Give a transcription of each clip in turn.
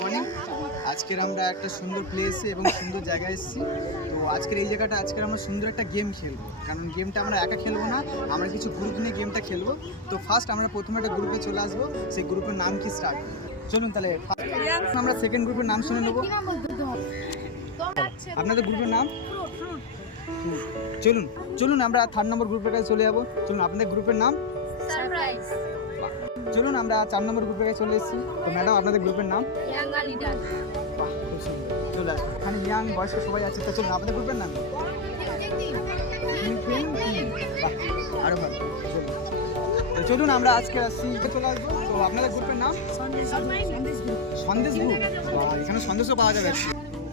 Morning. আজকের আমরা একটা সুন্দর প্লেসে এবং সুন্দর জায়গায় এসেছি। তো আজকের এই জায়গাটা আজকের আমরা সুন্দর একটা গেম খেলবো, কারণ গেমটা আমরা একা খেলবো না, আমরা কিছু গ্রুপ নিয়ে গেমটা খেলবো। তো ফার্স্ট আমরা প্রথমে একটা গ্রুপে চলে আসবো, সেই গ্রুপের নাম কি স্টার্ট। চলুন তাহলে আমরা সেকেন্ড গ্রুপের নাম শুনে নেবো। আপনাদের গ্রুপের নাম চলুন চলুন আমরা থার্ড নম্বর গ্রুপের কাছে চলে যাবো। চলুন আপনাদের গ্রুপের নাম সারপ্রাইজ। চলুন আমরা 4 নম্বর গ্রুপে কাছে চলে এসেছি। তো ম্যাডাম আপনাদের গ্রুপের নাম? ইয়াঙ্গা লিডার। বাহ, খুব সুন্দর। চলে আসুন, এখানে ইয়াং বয়স্ক সবাই আছে। তো চলুন আপনাদের গ্রুপের নাম? বাহ, আরো ভালো। চলুন তো চলুন আমরা আজকে আসছি চলে আসবো। তো আপনাদের গ্রুপের নাম? সন্দেশ গ্রুপ। বাহ, এখানে সন্দেশও পাওয়া যাবে।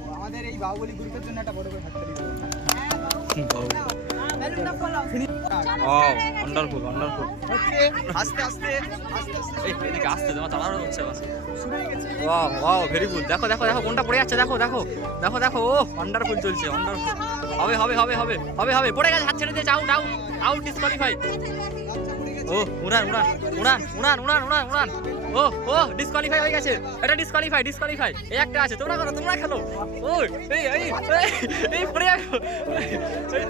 তো আমাদের এই বাহুবলী গ্রুপের জন্য একটা বড় করে হাততালি দিন। Wonderful wonderful. আস্তে আস্তে আস্তে আস্তে এদিকে আসতে তোমার তাড়াহুড়ো হচ্ছে বাস। শুরু হয়ে গেছে। Wow wow very good. দেখো দেখো দেখো কোনটা পড়ে যাচ্ছে, দেখো দেখো দেখো দেখো। ও ওয়ান্ডারফুল চলছে, ওয়ান্ডারফুল। হবে হবে হবে হবে হবে হবে। পড়ে গেছে, হাত ছেড়ে দিয়েছে। Out out out, disqualify. ও উড়ান উড়ান উড়ান উড়ান উড়ান উড়ান উড়ান। ও ও ডিসকোয়ালিফাই হয়ে গেছে। এটা ডিসকোয়ালিফাই ডিসকোয়ালিফাই। এই একটা আছে, তোমরা করো, তোমরা খেলো। ও এই এই এই পড়ে গেল।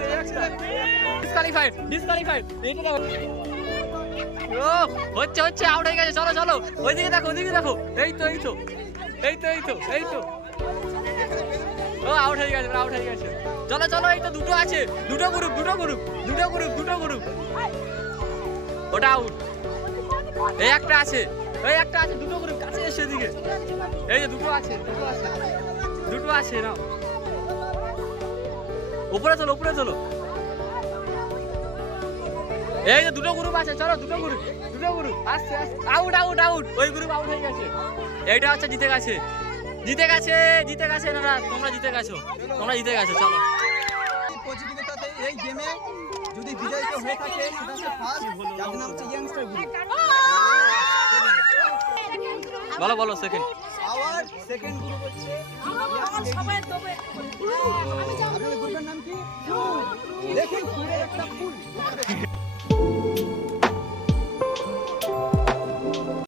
এই একটা ডিসকোয়ালিফাই ডিসকোয়ালিফাই। এইটা দেখো। ও হচ্ছে হচ্ছে, আউট হয়ে গেছে। চলো চলো, ওইদিকে দেখো ওইদিকে দেখো। এই তো এই তো এই তো এই তো এই তো। ও আউট হয়ে গেছে, আউট হয়ে গেছে। চলো চলো, এই তো দুটো আছে, দুটো গ্রুপ দুটো গ্রুপ দুটো গ্রুপ দুটো গ্রুপ। ওটা আউট। এই একটা আছে, এই একটা আছে, দুটো গ্রুপ কাছে এসে দিকে। এই যে দুটো আছে, দুটো আছে, দুটো আছে। নাও উপরে চলো, উপরে চলো। এই যে দুটো গ্রুপ আছে, চলো দুটো গ্রুপ দুটো গ্রুপ আসছে আসছে। আউট আউট আউট, ওই গ্রুপ আউট হয়ে গেছে। এইটা হচ্ছে জিতে গেছে, জিতে গেছে জিতে গেছে। না তোমরা জিতে গেছো, তোমরা জিতে গেছো। চলো এই প্রতিযোগিতাতে এই গেমে যদি বিজয়ী কেউ হয়ে থাকে সেটা হচ্ছে ফার্স্ট, যার নাম হচ্ছে ইয়াংস্টার গ্রুপ। বলো বলো সেকেন্ড। আওয়ার সেকেন্ড গ্রুপ হচ্ছে আপনাদের গ্রুপের নাম কি? দেখুন ফুলের একটা ফুল।